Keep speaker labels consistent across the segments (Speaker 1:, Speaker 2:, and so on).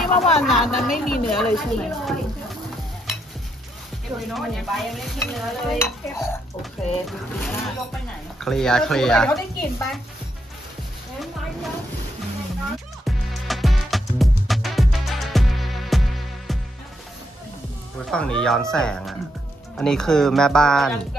Speaker 1: เมื่อวานนั้นไม่มีเนื้อเลยใช่ไหมโอเค
Speaker 2: เคลียร์
Speaker 1: เขาได้กลิ่นไป
Speaker 2: ฝั่งนี้ย้อนแสงอ่ะ อันนี้คือแม่บ้าน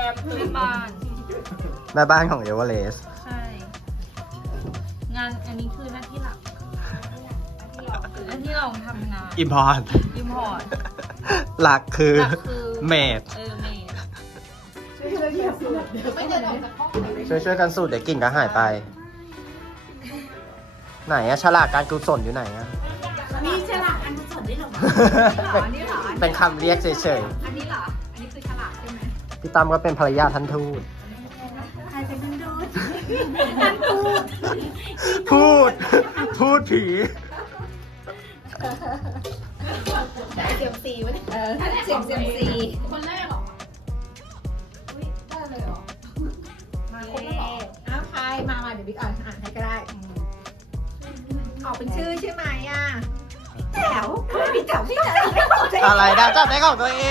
Speaker 2: แม่บ้านของเอเวอเรสต์
Speaker 3: ใช่ งานอันนี้คือหน้าที่หลักหน้าที่เราทำงาน
Speaker 2: อิมพอร์ต
Speaker 3: อิมพอร์ต
Speaker 2: หลักคือ เมด
Speaker 3: เมด
Speaker 2: ช่วยกันสูตรเดี๋ยวกลิ่นก็หายไป ไหนอะฉลากการกุศลอยู่ไหนอะ
Speaker 3: มีฉลากอันกุศลด้วยเหรอ
Speaker 2: เป็นคำเรียกเฉย
Speaker 3: อันนี้เหรอ อันนี้คือฉลากใช่ไหม
Speaker 2: ๆ พี่ตั้มก็เป็นภรรยาท่านทูต
Speaker 3: ใครเป็นดูด
Speaker 2: พูดผี
Speaker 3: เสียงซีวะเสียงซีคนแรกเหรอได้เลยเหรอมาเลยอ้าวใครมาเดี๋ยวบิ๊กอ่านให้ก็ได้ออกเป็นชื่อใช่ไหมอ่ะพี่แต๋วพี่แต๋วพี่แต๋ว
Speaker 2: อะไรได้จับได้ของตัวเอง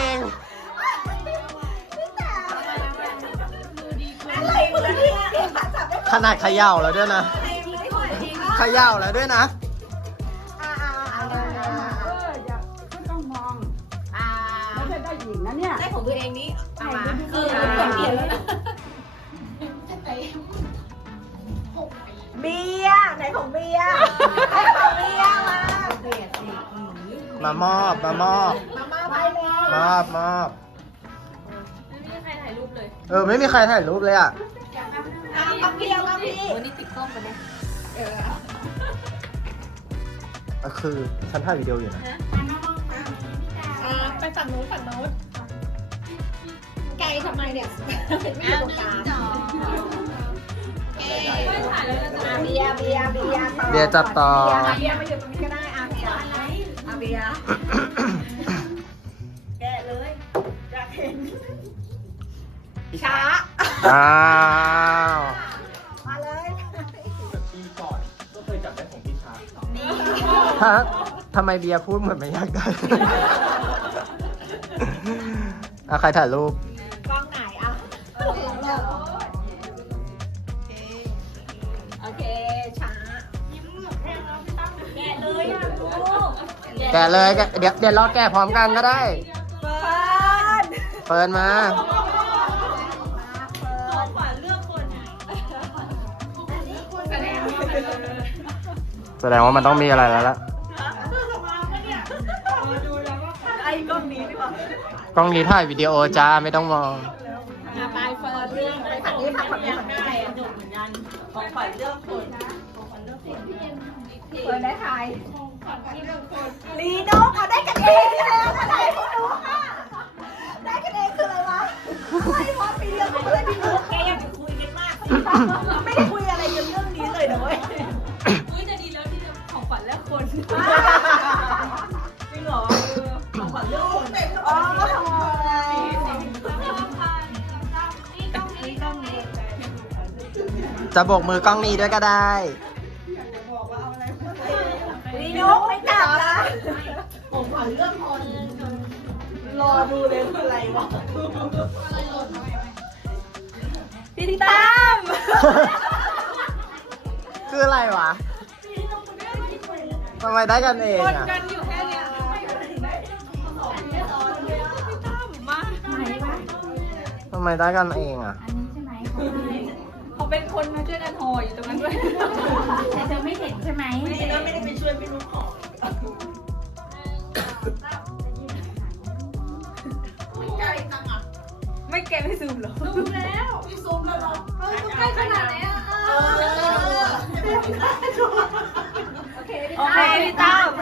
Speaker 3: อะไรมือดีจับได้
Speaker 2: ขนาดเขย่าแล้วด้วยนะเขย่าแล้วด้วยนะ
Speaker 4: ต้องมองไม่ใช่ได้หญิงนะเนี่ย
Speaker 3: ได้ของตัวเองนี้เอามาคือเปลี่ยนแล้วเบียร์ไหนของเบียร์ของเบียร์มาเบียร์สิ
Speaker 2: มามอบ
Speaker 3: มาไปแล้ว
Speaker 2: มอบ
Speaker 3: ไม่มีใครถ่ายรูปเลย
Speaker 2: ไม่มีใครถ่ายรูปเลยอ่ะ
Speaker 3: เอาพี่วันนี้ติดกล้องไปเนี่ย
Speaker 2: คือฉันถ่ายวิดีโออยู่นะ
Speaker 3: ไปฝั่งนู้นไกลทำไมเนี่ยไม่อยู่ตรงกลางไม่ถ่ายแล้วจะเบียร์
Speaker 2: เบียร์จับต่อ
Speaker 3: เบียร์มาอยู่ตรงนี้ก็ได้เบียร์เบียร์แกะเลยอยากเห็นช้า
Speaker 2: อ้าว
Speaker 3: มาเลย
Speaker 2: ปีก่อนก็เคยจับได้ของพี่ชาทำไมเบียร์พูดเหมือนไม่อยากได้ใครถ่ายรูป
Speaker 3: กล้องไหนอ่ะโอเคช้าแกะเลยอ่ะลูก
Speaker 2: แกะเลยเดี๋ยวรอแกะพร้อมกันก็ได้ เฟิร์นมา แสดงว่ามันต้องมีอะไรแล้วล่ะ
Speaker 3: ไอ้กล้องนี้ดีกว่าก
Speaker 2: ล้องนี้ถ่ายวิดีโอจ้าไม่ต้องมอง
Speaker 3: ไปเฟิร์นเรื่องไปผัดนี้ผัดนี้ได้อะหนุกเหมือนกันของขวัญเลือกคนเฟิร์นได้ใครลีโน่เอาได้กันเองแล้วอะไรไม่รู้ค่ะได้กันเองคืออะไรวะไม่พอปีเดียวก็เลยพี่นุ๊กแกอยากจะคุยกันมากไม่ได้คุยอะไรกันเรื่องนี้เลยนะเว้ยคุยจะดีแล้วที่จะของขวัญเลือกคนจริงเหรอของขวัญเลือกคนอ๋อทำอะไร
Speaker 2: จะโบกมือกล้องนี้ด้วยก็ได้
Speaker 3: ลีโน่ไม่จับนะของขวัญเลือกคนรอดูเลยคืออะไรวะพี่ตั้ม
Speaker 2: คืออะไรวะทำไมได้กันเอง
Speaker 3: คน
Speaker 2: อ่ะ
Speaker 3: กันอยู่แค่เนี้ยพี่ตั้มมาไหนวะ
Speaker 2: ทำไมได้กันเองอ่ะ
Speaker 3: เขาเป็นคนมาช่วยกันห่ออยู่ตรงนั้นด้วยแต่เธอไม่เห็นใช่ไหมไม่ได้ไปช่วยพี่นุ๊กห่อไม่แกไม่ซูมหรอซูมแล้วไม่ซูมแล้วหรอใกล้ขนาดไหนอ่ะโอเคพี่ตั้ม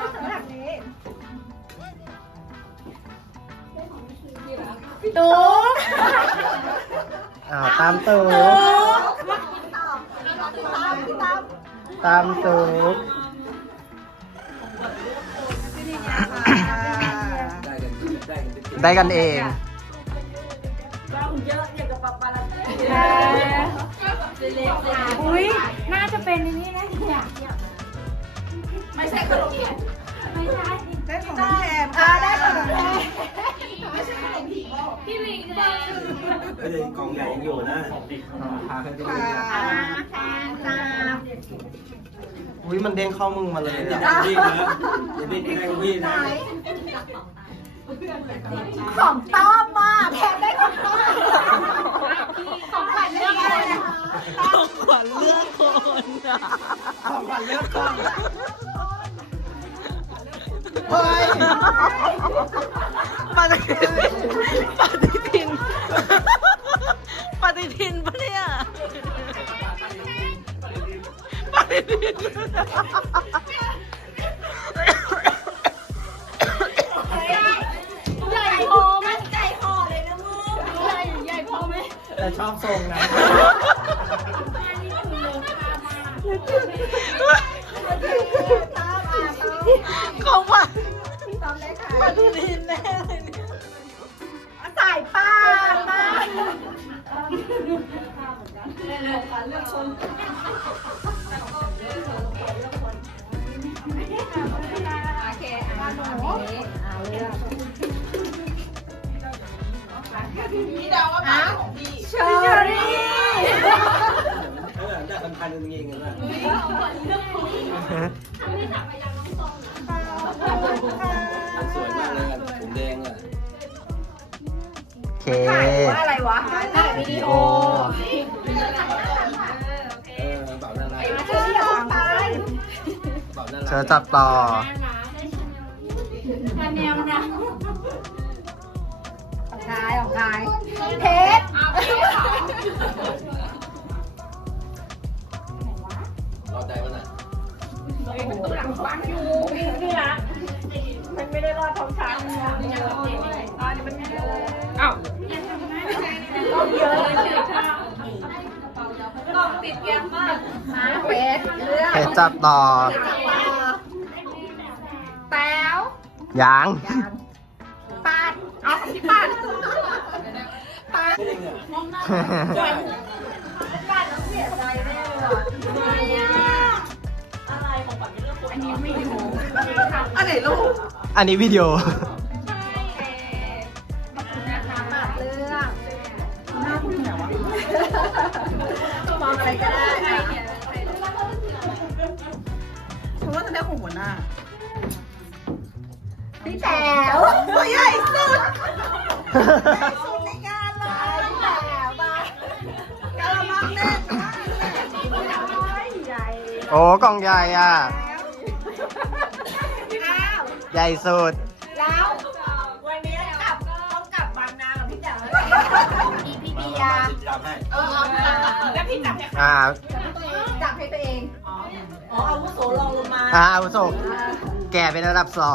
Speaker 3: ตุ๊ก
Speaker 2: ตามตูตามตูได้กันเอง
Speaker 3: อุ้ยน่าจะเป็นอย่างนี้นะเนี่ยไม่ใช่ขนม
Speaker 1: ได้ของน้องแพม
Speaker 3: ได้ขนมแพง
Speaker 5: พี่หลิงแดง
Speaker 6: ก็เลยกองใหญ่ยังอยู่นะ
Speaker 2: พาขึ้นไปดู
Speaker 3: แพงจ้า
Speaker 2: อุ้ยมันเด้งเข้ามึงมาเลย
Speaker 6: อย่า
Speaker 2: อะ
Speaker 6: วิ่งนะอย่าวิ่งได้วิ่งนะ
Speaker 3: ของต้อมมาแถมได้ของต้อมของขวัญเรื่องอะไรนะ
Speaker 1: ของขวัญเลือกคนอ่ะของขวัญเลือกคน
Speaker 2: เฮ้ย
Speaker 1: ปฏิทินปฏิทินปะเนี่ยปฏิทิน
Speaker 3: ใหญ่พอมั้ยใจพอเลยนะมึงใหญ่พอไหม
Speaker 2: แต่ชอบทรงนะ
Speaker 1: ของขวัญ
Speaker 3: ต้อมได้ค่ะ
Speaker 1: ปฏิทินแน่เลยเนี่ย
Speaker 3: สายป้ามา
Speaker 1: พี่ดาวว่าบ้านของพี่
Speaker 3: เชอรี่
Speaker 6: ได้สำคัญจริงๆนะสวยมากเลยผมแดงอ่ะ
Speaker 2: โอเค
Speaker 3: ถ่ายว่าอะไรวะถ่ายวิดีโอ
Speaker 6: เบาน่ารัก
Speaker 3: เชอรี่อย่าฟังไป
Speaker 6: เบาน่ารัก
Speaker 2: เธอจับต่อ
Speaker 3: ของกายเพชร
Speaker 6: รอดได้ปะน่ะ
Speaker 3: เพชรเลือก
Speaker 2: เพชรจับต่อ
Speaker 3: แต้ว
Speaker 2: ยัง
Speaker 3: ปาดเอาพี่ปาดปาด
Speaker 6: ไม่ได้เงิน
Speaker 2: ใช่
Speaker 3: ปาดต้องเสียใจแน่เลยทำไมอ่ะอะไรของปัดไม่เลือกคนอันนี้ไม่ดู
Speaker 1: อันไหนลูก
Speaker 2: อันนี้วิดีโอ
Speaker 3: ปาดเลือก
Speaker 1: หน้าคุณไหนวะ
Speaker 3: มองอะไรก็ได้
Speaker 1: ฉันว่าจะได้ของหัวหน้า
Speaker 3: พี่แต๋ว
Speaker 1: ตัวใหญ่สุด
Speaker 3: สุดในงานเลยพี่แต๋วมากระมังแน่นมากใหญ่
Speaker 2: โอ้กล่องใหญ่อ่ะ
Speaker 3: อ้าว
Speaker 2: ใหญ่สุด
Speaker 3: แล้ววันนี้ต้องกลับบางนากับพี่แต๋วพี่เบียร์
Speaker 6: จับให้
Speaker 3: แล้วพี่จับให้
Speaker 2: อ่า
Speaker 3: จับให้ตัวเอง
Speaker 1: อ๋ออาวุโสรองลงมา
Speaker 2: อาวุโสแก่เป็นระดับ 2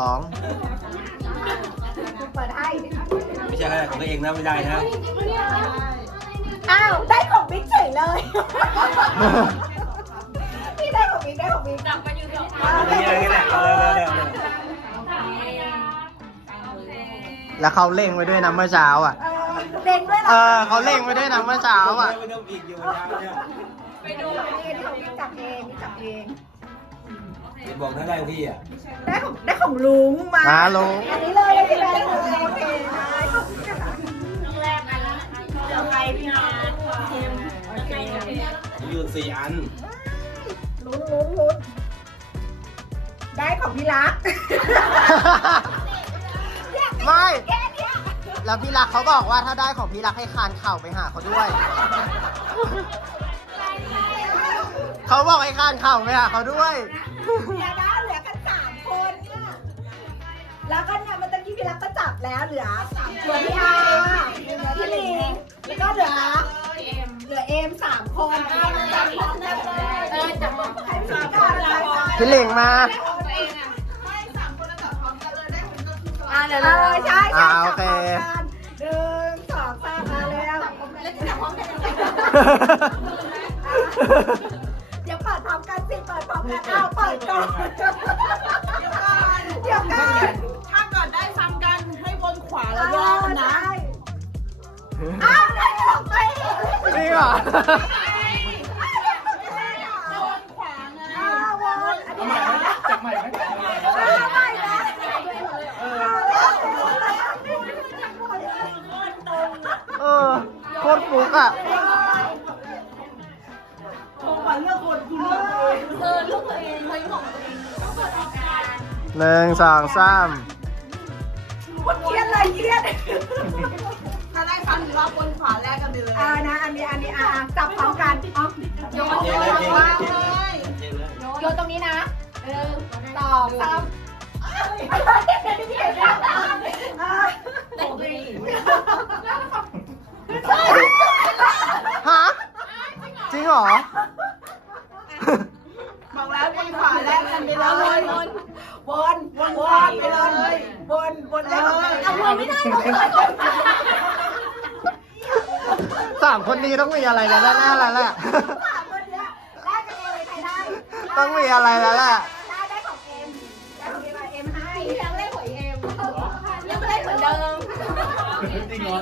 Speaker 3: เปิดให้
Speaker 6: ไม่ใช่ของตัวเองนะไม่ได้นะ
Speaker 3: อ้าวได้ของบิ๊กเฉยเลยพี่ได้ของบิ๊กได้ของบิ๊กจับมาอยู่สอง
Speaker 6: นี่แหละเลย
Speaker 2: แล้วเขาเล่งไว้ด้วยนะเมื่อเช้าอ่ะ
Speaker 3: เด็กด้วยเหร
Speaker 2: เขาเล่งไว้ด้วยนะเมื่อเช้าอ่ะ
Speaker 6: ไม่ต้องอีกอยู่ยาวเนี่ย
Speaker 3: ไปดูนี่ของบิ๊กจับเองบิ๊กจับเอง
Speaker 6: บอกถ้าได้พี่อ่ะ
Speaker 3: ได้ของลุงมา
Speaker 2: ลุง
Speaker 3: อันนี้เลยพี่แบงค์เลยโอเคได้ขอบคุณค่ะแรกอันละเดี๋ยวใครพี่นาโอเค
Speaker 6: ยืน4 อัน
Speaker 3: ลุ้นได้ของพี่รัก
Speaker 2: ไม่
Speaker 3: แค่เนี้ย
Speaker 2: แล้วพี่รักเขาบอกว่าถ้าได้ของพี่รักให้คานเข่าไปหาเขาด้วย เขาบอกให้คานเข่าไปหาเขาด้วย
Speaker 3: เหลือกัน3 คนเนี่ยแล้วก็เนี่ยมันตะกี้พี่รักก็จับแล้วเหลือ3 คนพี่อาเหลือพี่ลิงแล้วก็เหลือเอ็ม3 คนจับพร้อมกันเลยจับพร้อมกัน
Speaker 2: พี่เหล่งมา
Speaker 3: เดี๋ยวเลยใช่
Speaker 2: โอเค
Speaker 3: 1 2 3มาแล้วแล้วจับพร้อมกันเดี๋ยวเปิดพร้อมกันสิเปิดพร้อมกันอ้าวเปิดก่อนเดี๋ยวก่อน
Speaker 1: ถ้าเกิดได้ซ้ำกันให้วนขวาแล้วย่อนะ
Speaker 3: อ้าวได้ของไป
Speaker 2: จริงเหรอ
Speaker 1: วนขวาไง
Speaker 3: อ้าววนอันนี้
Speaker 6: จับใหม่ไหม
Speaker 3: ไม่แล้ว
Speaker 2: อ่ะ
Speaker 3: เลือกตัวเองเฮ้ยของตัวเอง
Speaker 2: 1 2 3
Speaker 3: เครียดเลยเครียดถ้าได้คำหรือว่าบนขวาแรกกันไปเลยนะอันนี้จับพร้อมกันโยนโยนตรงนี้นะ1 2 3ได้ดี
Speaker 2: ฮะ จริงเหรอ
Speaker 3: บอกแล้วบนขวาแรกกันไปเลยบนไปเลยบนแรกกันเอามือไม่ได้เลย
Speaker 2: 3 คนนี้ต้องมีอะไรแล้วแน่ๆแล้วแหละ
Speaker 3: คนเนี้ยแรกกันเองใครได้
Speaker 2: ต้องมีอะไรแล้วแหละ
Speaker 3: ได้ของเอ็มได้ของเอ็มให้ยังเล่นหวยเอ็มยังเล่นเหมือนเดิม
Speaker 6: จริงเหรอ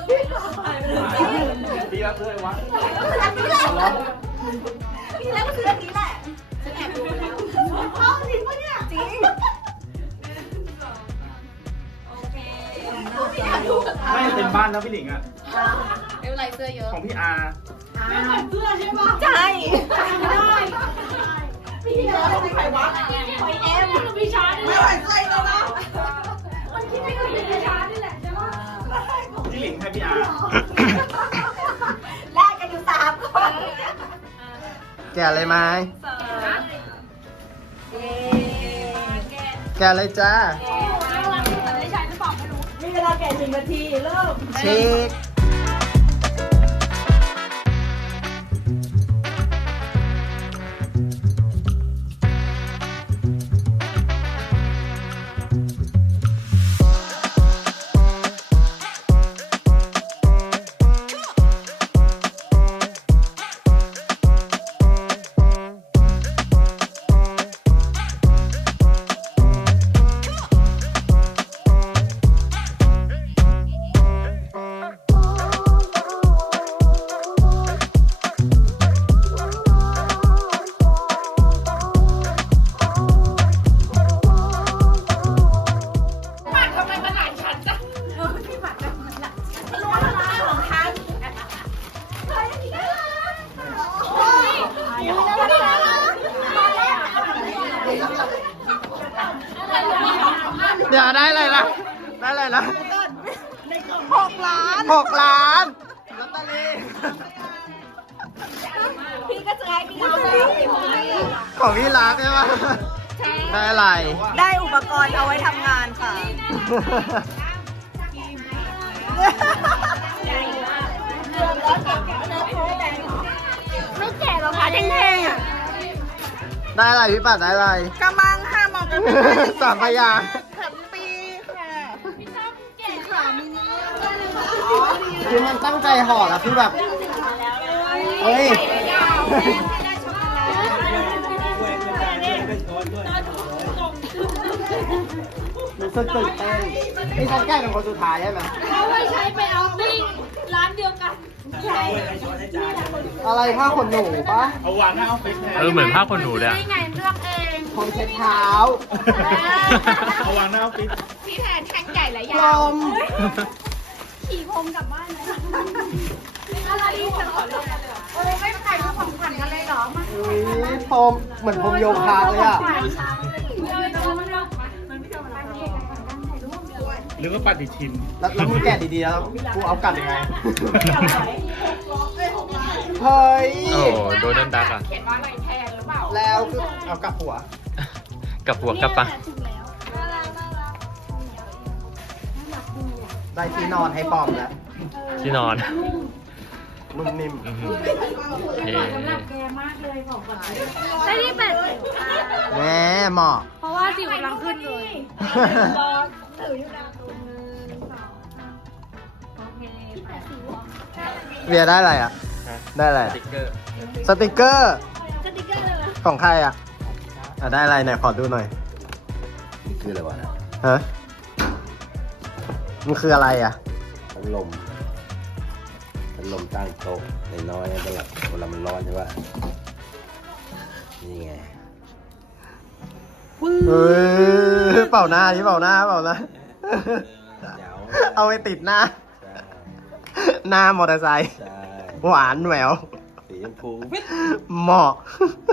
Speaker 6: พี่รักเลยวะ
Speaker 3: อันนี้แหละพี่แล้วก็คืออันนี้แหละฉันแอบดูแล้วเอาจริงปะเนี่ยจริง
Speaker 6: ไม่เป็นบ้านแล้วพี่หลิงอ่ะ
Speaker 3: ไม่เป็นไรเสื้อเยอะ
Speaker 6: ของพี่อาร์
Speaker 3: ใช่ได้พี่เยอะเลยใครวะหอยเอ็มพี่ชาร์ดไม่ไหวใจแล้วนะมันคิดไม่ถึงพี่ชาร์ดนี่แหละใช่ปะ
Speaker 6: พี่หลิงให้พี่อาร์
Speaker 3: แลกกันอยู่3 คน
Speaker 2: แกะเลยไหมแกะเลยจ้า
Speaker 3: มีเวลาแก่1 นาทีเริ่ม
Speaker 2: เช็คเดี๋ยวได้เลยนะได้เลยนะ
Speaker 3: 6 ล้าน
Speaker 2: 6 ล้านลอตเตอรี่
Speaker 3: พี่ก็จะให้พี่น้องเลย
Speaker 2: ของพี่รักใช่ไหมได้อะไร
Speaker 3: ได้อุปกรณ์เอาไว้ทำงานค่ะ ไม่แก่หรอกค่ะแท่งๆอ่ะ
Speaker 2: ได้อะไรพี่ปัดได้อะไร
Speaker 3: กำมังค่ะเหมาะกับ
Speaker 2: 3 พยางค์
Speaker 3: แฮปปี้ค่ะสีขาวมินิ
Speaker 2: คือมันตั้งใจห่อแล้วคือแบบเฮ้ยรู้สึกตื่นเต้นนี่ฉันแกล้งเป็นคนสุดท้ายใช่ไหม
Speaker 5: เขาไม่ใช้ไปเอาปิ้งร้านเดียวกัน
Speaker 2: อะไรผ้าขนหนูปะ
Speaker 6: เอาวางหน้าออฟฟิศแทน
Speaker 7: เหมือนผ้าขนหนูเลยอะ
Speaker 5: ได้ไงเลือกเอง
Speaker 2: ของเช็ดเท้า
Speaker 6: เอาวางหน้าออฟฟิศ
Speaker 5: พี่แทนแท่งใหญ่และ
Speaker 2: ก
Speaker 5: ยา
Speaker 2: ล
Speaker 5: ว
Speaker 2: ม
Speaker 5: ขี่พรมกลับบ้านเลยอะไรที่จะขอเลือกไม่ถ่ายรูปของขวัญกันเลยเหรอมา
Speaker 2: อุ้ยพรมเหมือนพรมโยคะเลยอ่ะ
Speaker 6: หรือว่าปฏิทิน
Speaker 2: แล้วมึงแกะดีๆแล้วกูเอากลับยังไง เฮ้ย
Speaker 7: โอ้โดนดักอ่ะ
Speaker 5: เขียนว่าอะไรแทนหรือเปล่า
Speaker 2: แล้วคือเอากลับหัว
Speaker 7: กับหัวกลับปะ
Speaker 2: ได้ที่นอนให้ปอมแล้ว
Speaker 7: ที่นอน
Speaker 2: นุ่มนิ่ม
Speaker 7: อื้อหือเท่
Speaker 5: ได้ที่8
Speaker 2: แหมเหมาะ
Speaker 5: เพราะว่าสิวกำลังขึ้นเลย
Speaker 2: เบียร์ได้อะไรอ่ะ ได้อะไร
Speaker 7: ส
Speaker 2: อ่ะ
Speaker 7: ติ๊กเกอร์
Speaker 2: สติกเกอร์ ของใครอ่ะ ได้อะไรไหนขอดูหน่อย
Speaker 6: นี่คืออะไรวะ
Speaker 2: ฮะ มันคืออะไรอ่ะ
Speaker 6: พัดลมตั้งโต๊ะน้อยๆตลอดเวลามันร้อนใช่ปะนี่ไง
Speaker 2: เฮ้ยเป่าหน้าดิเป่าหน้า
Speaker 6: เดี๋ยว
Speaker 2: เอาไปติดหน้า หน้ามอเตอร์ไซค์
Speaker 6: ใช่
Speaker 2: หวานแหวว
Speaker 6: สีชมพู
Speaker 2: เหมาะ